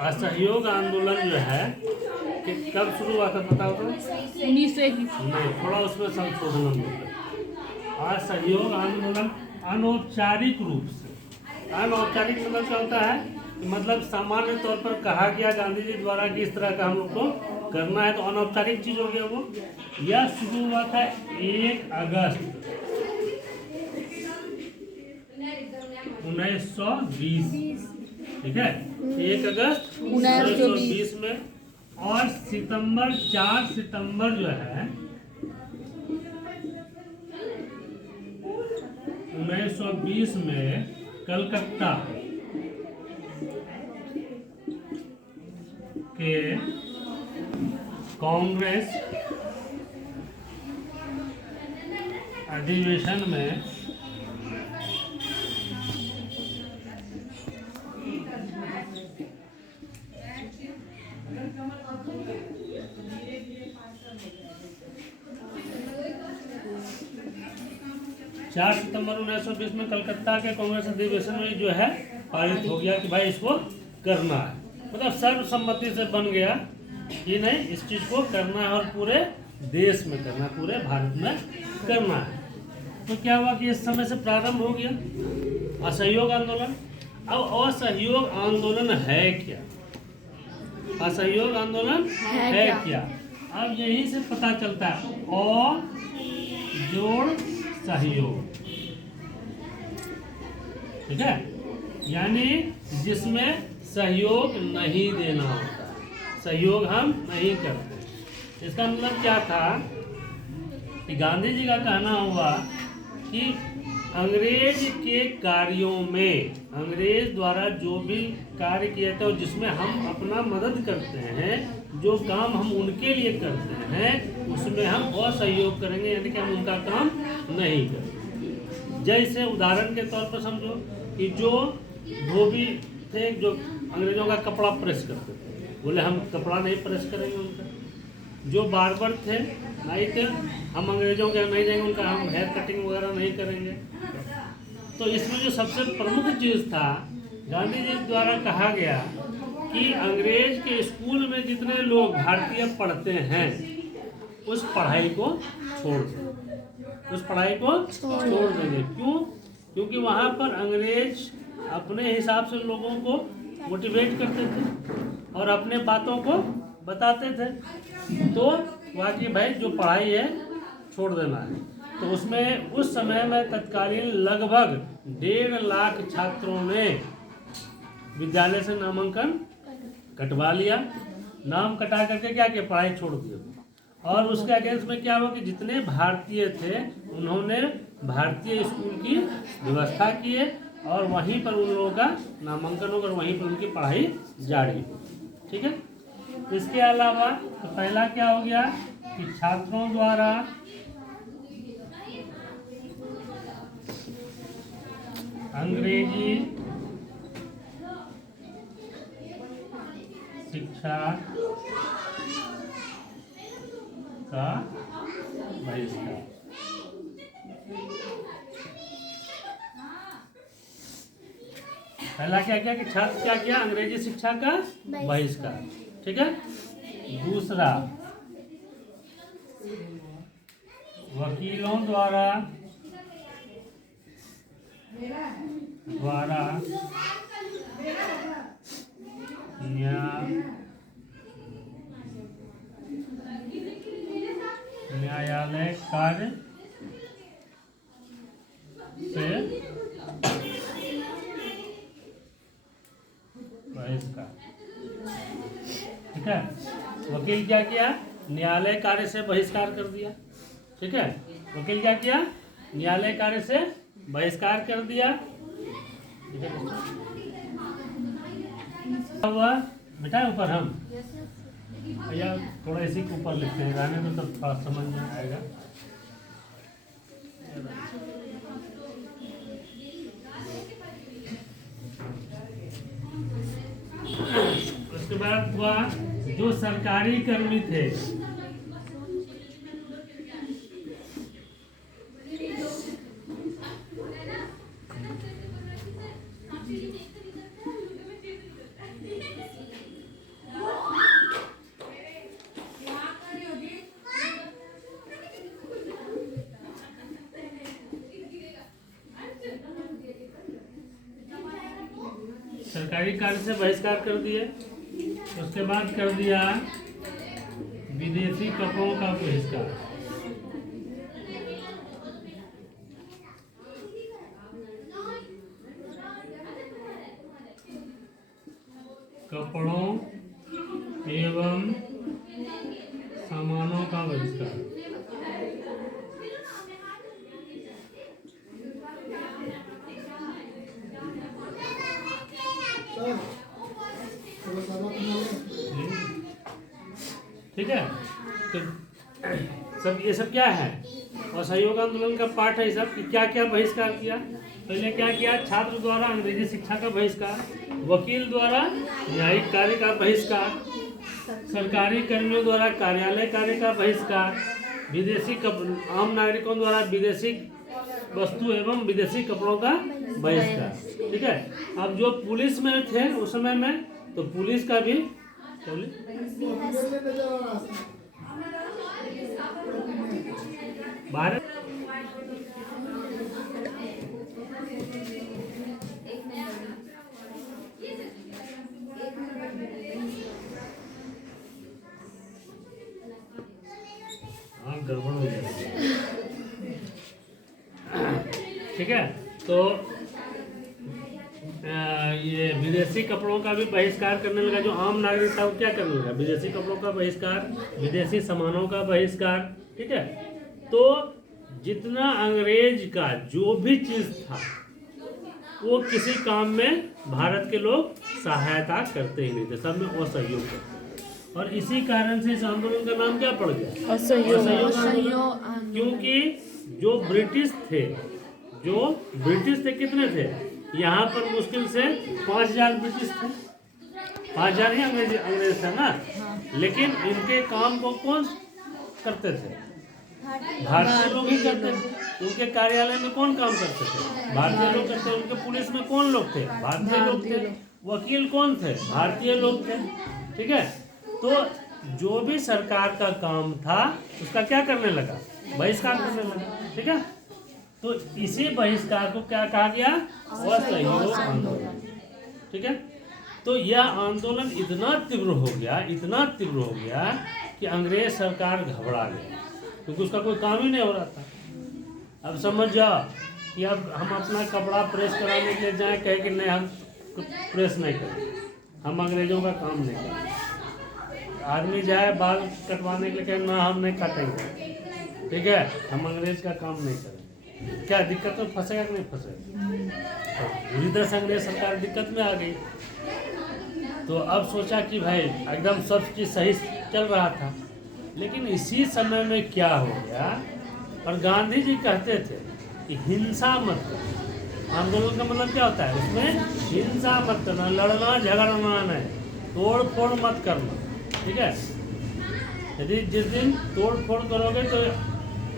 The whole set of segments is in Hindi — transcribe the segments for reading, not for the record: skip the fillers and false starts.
असहयोग आंदोलन जो है कि कब शुरू हुआ था पता हो तो? 1921। नहीं, थोड़ा उसमें संशोधन हम लोग करें। असहयोग आंदोलन अनौपचारिक रूप से, अनौपचारिक मतलब क्या होता है कि मतलब सामान्य तौर पर कहा गया गांधी जी द्वारा कि इस तरह का हम लोग को करना है, तो अनौपचारिक चीज हो गया वो। यह शुरू हुआ था 1 अगस्त 1920, ठीक है, 1 अगस्त 1920 में। और 4 सितंबर जो है 1920 में कलकत्ता के कांग्रेस अधिवेशन में 4 सितंबर 1920 में कलकत्ता के कांग्रेस अधिवेशन में जो है पारित हो गया कि भाई इसको करना है, मतलब सर्वसम्मति से बन गया कि नहीं इस चीज को करना है और पूरे देश में करना है, पूरे भारत में करना है। तो क्या हुआ कि इस समय से प्रारंभ हो गया असहयोग आंदोलन। अब असहयोग आंदोलन है क्या? असहयोग आंदोलन है क्या? अब यहीं से पता चलता है और जोड़ सहयोग, ठीक है, यानी जिसमें सहयोग नहीं देना होता, सहयोग हम नहीं करते। इसका मतलब क्या था कि गांधी जी का कहना हुआ कि अंग्रेज के कार्यों में, अंग्रेज द्वारा जो भी कार्य किए थे और जिसमें हम अपना मदद करते हैं, जो काम हम उनके लिए करते हैं उसमें हम असहयोग करेंगे, यानी कि हम उनका काम नहीं करेंगे। जैसे उदाहरण के तौर पर समझो कि जो धोबी थे जो अंग्रेजों का कपड़ा प्रेस करते थे, बोले हम कपड़ा नहीं प्रेस करेंगे उनका। जो बार्बर थे नाई थे, हम अंग्रेजों के नहीं जाएंगे, उनका हम हेयर कटिंग वगैरह नहीं करेंगे। तो इसमें जो सबसे प्रमुख चीज़ था, गांधी जी द्वारा कहा गया कि अंग्रेज के स्कूल में जितने लोग भारतीय पढ़ते हैं उस पढ़ाई को छोड़ दें, उस पढ़ाई को छोड़ देंगे। क्यों? क्योंकि वहाँ पर अंग्रेज अपने हिसाब से लोगों को मोटिवेट करते थे और अपने बातों को बताते थे। तो वाकई भाई जो पढ़ाई है छोड़ देना है। तो उसमें उस समय में तत्कालीन लगभग 1.5 लाख छात्रों ने विद्यालय से नामांकन कटवा लिया। नाम कटा करके क्या किया, पढ़ाई छोड़ दिया। और उसके अगेंस्ट में क्या हुआ कि जितने भारतीय थे उन्होंने भारतीय स्कूल की व्यवस्था किए और वहीं पर उन लोगों का नामांकन होकर वहीं पर उनकी पढ़ाई जारी हो, ठीक है। इसके अलावा तो पहला क्या हो गया कि छात्रों द्वारा अंग्रेजी शिक्षा का बहिष्कार। पहला क्या किया कि छात्र क्या किया, अंग्रेजी शिक्षा का बहिष्कार, ठीक है। दूसरा, वकीलों द्वारा न्यायालय कार्य से बहिष्कार, ठीक है। वकील क्या किया, न्यायालय कार्य से बहिष्कार कर दिया, ठीक है। वकील क्या किया, न्यायालय कार्य से बहिष्कार कर दिया, ठीक है। हुआ बेटा ऊपर हम भैया थोड़ा इसी के ऊपर लिखते हैं, गाने में तो थोड़ा समझ में आएगा। उसके बाद हुआ जो सरकारी कर्मी थे सरकारी कार्य से बहिष्कार कर दिए। उसके बाद कर दिया विदेशी कपड़ों का बहिष्कार। कपड़ों एवं सामानों का बहिष्कार। ठीक है, तो सब ये सब क्या है, असहयोग आंदोलन का पार्ट है सब कि क्या क्या बहिष्कार किया। पहले क्या किया, छात्र द्वारा अंग्रेजी शिक्षा का बहिष्कार, वकील द्वारा न्यायिक कार्य का बहिष्कार, सरकारी कर्मियों द्वारा कार्यालय कार्य का बहिष्कार, विदेशी आम नागरिकों द्वारा विदेशी वस्तु एवं विदेशी कपड़ों का बहिष्कार। ठीक है, अब जो पुलिस में थे उस समय में, तो पुलिस का भी भारत गड़बड़ हो गया। ठीक है, तो ये विदेशी कपड़ों का भी बहिष्कार करने लगा। जो आम नागरिक था वो क्या करने लगा, विदेशी कपड़ों का बहिष्कार, विदेशी सामानों का बहिष्कार। ठीक है, तो जितना अंग्रेज का जो भी चीज था वो किसी काम में भारत के लोग सहायता करते ही नहीं थे, सब में असहयोग करते। और इसी कारण से इस आंदोलन का नाम क्या पड़ गया, असहयोग आंदोलन। क्योंकि जो ब्रिटिश थे कितने थे यहाँ पर, मुश्किल से 5000 ब्रिटिश थे, 5000 ही अंग्रेज थे ना। लेकिन इनके काम को कौन करते थे, भारतीय लोग ही करते थे। उनके कार्यालय में कौन काम करते थे, भारतीय लोग करते थे। उनके पुलिस में कौन लोग थे, भारतीय लोग थे। वकील कौन थे, भारतीय लोग थे। ठीक है, तो जो भी सरकार का काम था उसका क्या करने लगा, बहिष्कार करने लगा। ठीक है, तो इसी बहिष्कार को क्या कहा गया, असहयोग आंदोलन। ठीक है, तो यह आंदोलन इतना तीव्र हो गया कि अंग्रेज सरकार घबरा गई, क्योंकि उसका कोई काम ही नहीं हो रहा था। अब समझ जाओ कि अब हम अपना कपड़ा प्रेस कराने के लिए जाए, कहे कि नहीं हम प्रेस नहीं करें, हम अंग्रेजों का काम नहीं करें। आदमी जाए बाल कटवाने के लिए, कहे ना हम नहीं काटेंगे, ठीक है, हम अंग्रेज का काम नहीं करें। क्या दिक्कत में फंसेगा कि नहीं फंसेगा। तो पूरी तरह से अंग्रेज सरकार दिक्कत में आ गई। तो अब सोचा कि भाई एकदम सब चीज़ सही चल रहा था, लेकिन इसी समय में क्या हो गया, और गांधी जी कहते थे कि हिंसा मत करना। आंदोलन का मतलब क्या होता है, उसमें हिंसा मत करना, लड़ना झगड़ना नहीं, तोड़ फोड़ मत करना। ठीक है, यदि जिस दिन तोड़ फोड़ करोगे तो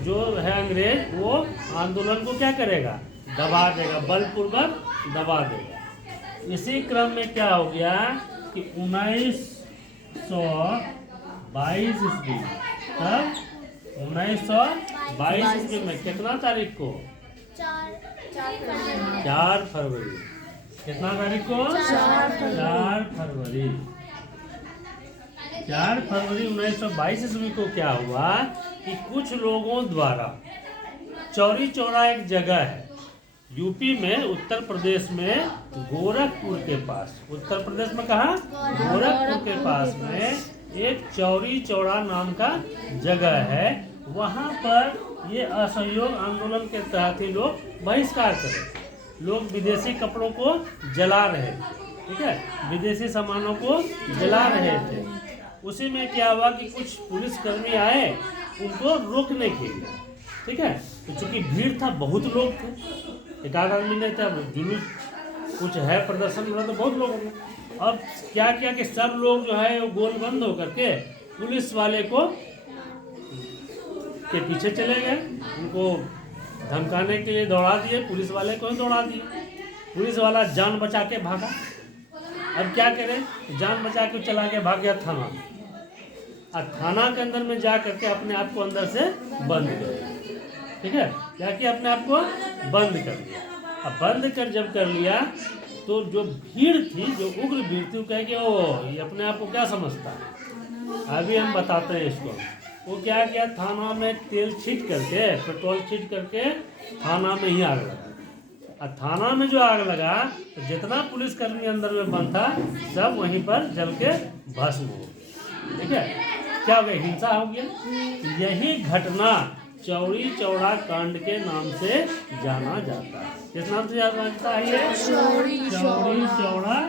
जो है अंग्रेज वो आंदोलन को क्या करेगा, दबा देगा, बलपूर्वक दबा देगा। इसी क्रम में क्या हो गया कि 1922 ईस्वी, तब 1922 ईस्वी में कितना तारीख को, 4 फरवरी। कितना तारीख को, 4 फरवरी। 4 फरवरी 1922 ईस्वी को क्या हुआ कि कुछ लोगों द्वारा चौरी चौरा एक जगह है यूपी में, उत्तर प्रदेश में, गोरखपुर के पास। उत्तर प्रदेश में कहा, गोरखपुर के पास में एक चौरी चौरा नाम का जगह है। वहाँ पर ये असहयोग आंदोलन के तहत ही लोग बहिष्कार करे। लोग विदेशी कपड़ों को जला रहे, ठीक है, विदेशी सामानों को जला रहे थे। उसी में क्या हुआ कि कुछ पुलिसकर्मी आए उनको रोकने के लिए। ठीक है, तो चूंकि भीड़ था, बहुत लोग थे, एक आध आदमी नहीं था, जुलूस कुछ है, प्रदर्शन हो रहा, तो बहुत लोग होंगे। अब क्या किया कि सब लोग जो है वो गोल बंद होकर के पुलिस वाले को के पीछे चले गए, उनको धमकाने के लिए दौड़ा दिए, पुलिस वाले को ही दौड़ा दिए। पुलिस वाला जान बचा के भागा। अब क्या करें, जान बचा के चला के भाग गया थाना। और थाना के अंदर में जा करके अपने आप को अंदर से बंद कर दिया। ठीक है, क्या किया, अपने आप को बंद कर दिया। अब बंद कर जब कर लिया तो जो भीड़ थी, जो उग्र भीड़ थी, वो कहे कि ओ ये अपने आप को क्या समझता है। अभी हम बताते हैं इसको। वो क्या किया, थाना में तेल छीट करके, पेट्रोल छीट करके थाना में ही आग लगा। और थाना में जो आग लगा तो जितना पुलिसकर्मी अंदर में बंद था सब वहीं पर जल के भस्म हो गए। ठीक है, क्या हो गया, हिंसा हो गया। यही घटना चौड़ी चौड़ा कांड के नाम से जाना जाता है। किस नाम से जाना जाता है ये? चौड़ी चौड़ा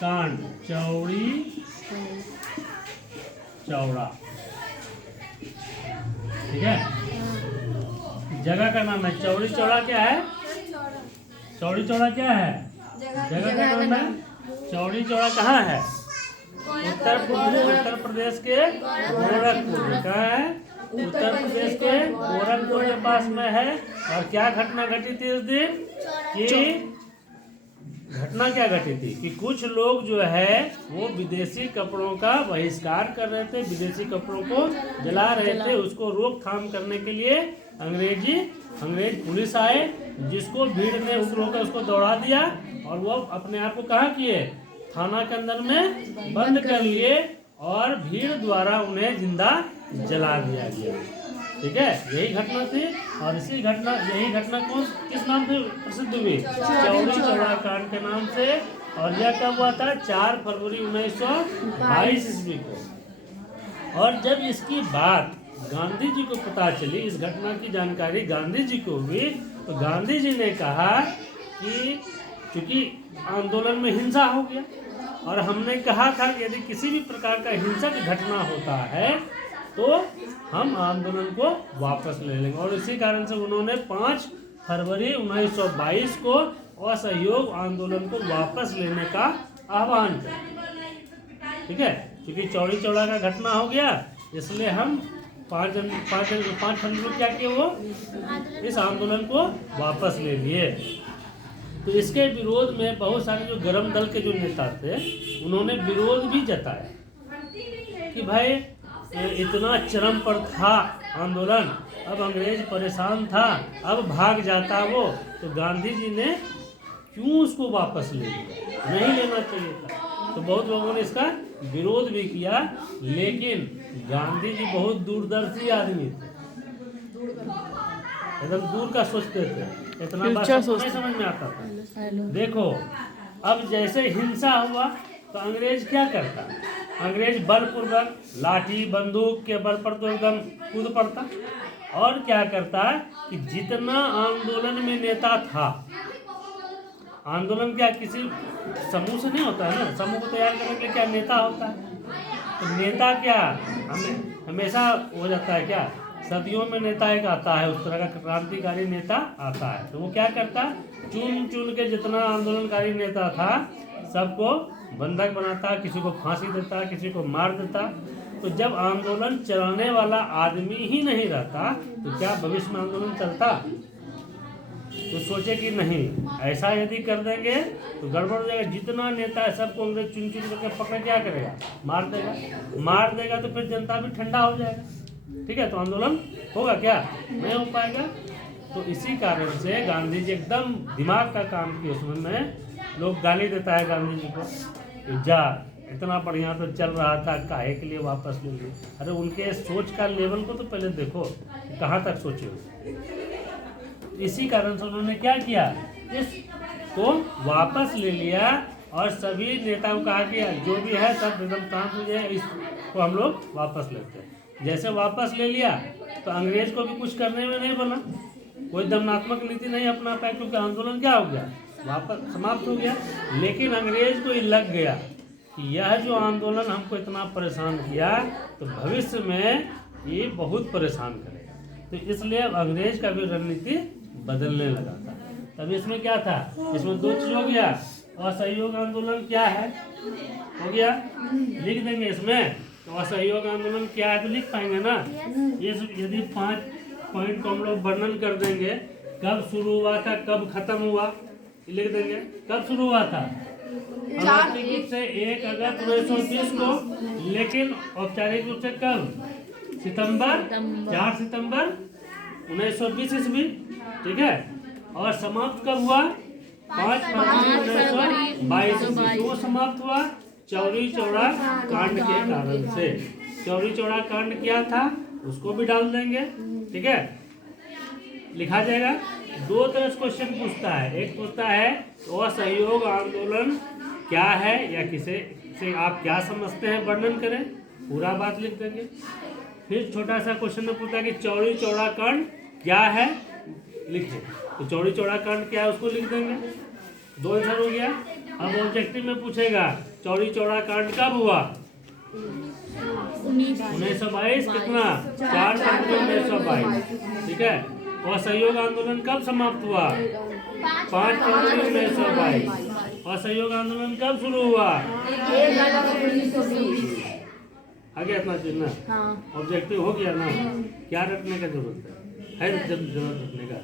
कांड। चौड़ी चौड़ा, ठीक है। जगह का नाम है चौड़ी चौड़ा। क्या है चौड़ी चौड़ा? क्या है जगह का नाम है। चौड़ी चौड़ा कहाँ है? उत्तर प्रदेश के गोरखपुर में। कहाँ है? उत्तर प्रदेश के गोरखपुर के पास में है। और क्या घटना घटी थी उस दिन? कि घटना क्या घटी थी कि कुछ लोग जो है वो विदेशी कपड़ों का बहिष्कार कर रहे थे, विदेशी कपड़ों को जला रहे थे। उसको रोकथाम करने के लिए अंग्रेज पुलिस आए, जिसको भीड़ ने उग्र होकर उसको दौड़ा दिया और वो अपने आप को कहाँ किए? थाना के अंदर में बंद कर लिए और भीड़ द्वारा उन्हें जिंदा जला दिया गया। ठीक है, यही घटना थी। और यही घटना किस नाम से प्रसिद्ध हुई? चौड़ी चौड़ा कांड के नाम से। और यह कब हुआ था? 4 फरवरी 1922 ईस्वी को। और जब इसकी बात गांधी जी को पता चली, इस घटना की जानकारी गांधी जी को हुई, तो गांधी जी ने कहा कि क्योंकि आंदोलन में हिंसा हो गया और हमने कहा था कि यदि किसी भी प्रकार का हिंसक घटना होता है तो हम आंदोलन को वापस ले लेंगे। और इसी कारण से उन्होंने 5 फरवरी 1922 को असहयोग आंदोलन को वापस लेने का आह्वान किया। ठीक है, क्योंकि चौड़ी चौड़ा का घटना हो गया, इसलिए हम 5 फरवरी को क्या किए, वो इस आंदोलन को वापस ले लिए। तो इसके विरोध में बहुत सारे जो गरम दल के जो नेता थे उन्होंने विरोध भी जताया कि भाई इतना चरम पर था आंदोलन, अब अंग्रेज परेशान था, अब भाग जाता वो, तो गांधी जी ने क्यों उसको वापस ले लिया? नहीं लेना चाहिए था। तो बहुत लोगों ने इसका विरोध भी किया, लेकिन गांधी जी बहुत दूरदर्शी आदमी थे, एकदम दूर का सोचते थे, इतना बात नहीं समझ में आता था। देखो, अब जैसे हिंसा हुआ तो अंग्रेज क्या करता? अंग्रेज बलपूर्वक लाठी बंदूक के बल पर तो एकदम कूद पड़ता। और क्या करता कि जितना आंदोलन में नेता था, आंदोलन क्या किसी समूह से नहीं होता है ना, समूह को तैयार करने के लिए क्या नेता होता है। तो नेता क्या हमेशा हो जाता है, क्या सदियों में नेता एक आता है, उस तरह का क्रांतिकारी नेता आता है। तो वो क्या करता, चुन के जितना आंदोलनकारी नेता था सबको बंधक बनाता, किसी को फांसी देता, किसी को मार देता। तो जब आंदोलन चलाने वाला आदमी ही नहीं रहता तो क्या भविष्य में आंदोलन चलता? तो सोचे कि नहीं, ऐसा यदि कर देंगे तो गड़बड़ हो जाएगा। जितना नेता है सबको अंग्रेज चुन करके पकड़ क्या करेगा? मार देगा तो फिर जनता भी ठंडा हो जाएगा। ठीक है, तो आंदोलन होगा क्या? नहीं हो पाएगा। तो इसी कारण से गांधी जी एकदम दिमाग का काम किए। उसमें में लोग गाली देता है गांधी जी को, जा इतना बढ़िया तो चल रहा था, काहे के लिए वापस ले लिए? अरे उनके सोच का लेवल को तो पहले देखो, कहाँ तक सोचे हो। इसी कारण से उन्होंने क्या किया, इसको वापस ले लिया और सभी नेताओं को कहा कि जो भी है सब एकदम काम हो जाए, इसको हम लोग वापस लेते हैं। जैसे वापस ले लिया तो अंग्रेज को भी कुछ करने में नहीं बना, कोई दमनात्मक नीति नहीं अपना पाया, क्योंकि आंदोलन क्या हो गया, वापस समाप्त हो गया। लेकिन अंग्रेज को ये लग गया कि यह जो आंदोलन हमको इतना परेशान किया तो भविष्य में ये बहुत परेशान करेगा। तो इसलिए अब अंग्रेज का भी रणनीति बदलने लगा था। तब इसमें क्या था, इसमें 2 चीज हो गया। असहयोग आंदोलन क्या है, हो गया, लिख देंगे इसमें। तो असहयोग आंदोलन क्या है तो लिख पाएंगे ना। ये यदि 5 पॉइंट को हम लोग वर्णन कर देंगे, कब शुरू हुआ था, कब खत्म हुआ, लिख देंगे। कब शुरू हुआ था? औपचारिक रूप से 1 अगस्त 1920 को, लेकिन औपचारिक रूप से कब? 4 सितंबर 1920 ईस्वी। ठीक है, और समाप्त कब हुआ? 5 फरवरी 1922 क्यों समाप्त हुआ? चौरी चौरा कांड के कारण से। चौरी चौरा कांड क्या था उसको भी डाल देंगे, ठीक है, लिखा जाएगा। दो तरह से क्वेश्चन पूछता है, एक पूछता है असहयोग आंदोलन क्या है या किसे से आप क्या समझते हैं वर्णन करें, पूरा बात लिख देंगे। फिर छोटा सा क्वेश्चन में पूछता है कि चौरी चौरा कांड क्या है, लिखें। तो चौरी चौरा कांड क्या है उसको लिख देंगे। दो आंसर हो गया। अब ऑब्जेक्टिव में पूछेगा चौरी चौरा कांड कब हुआ? 1922 कितना? 4 फरवरी 1922, ठीक है। असहयोग आंदोलन कब समाप्त हुआ? 5 फरवरी 1922। असहयोग आंदोलन कब शुरू हुआ? आगे इतना चीज ना, ऑब्जेक्टिव हो गया ना, क्या रखने का जरूरत है जरूरत रखने का।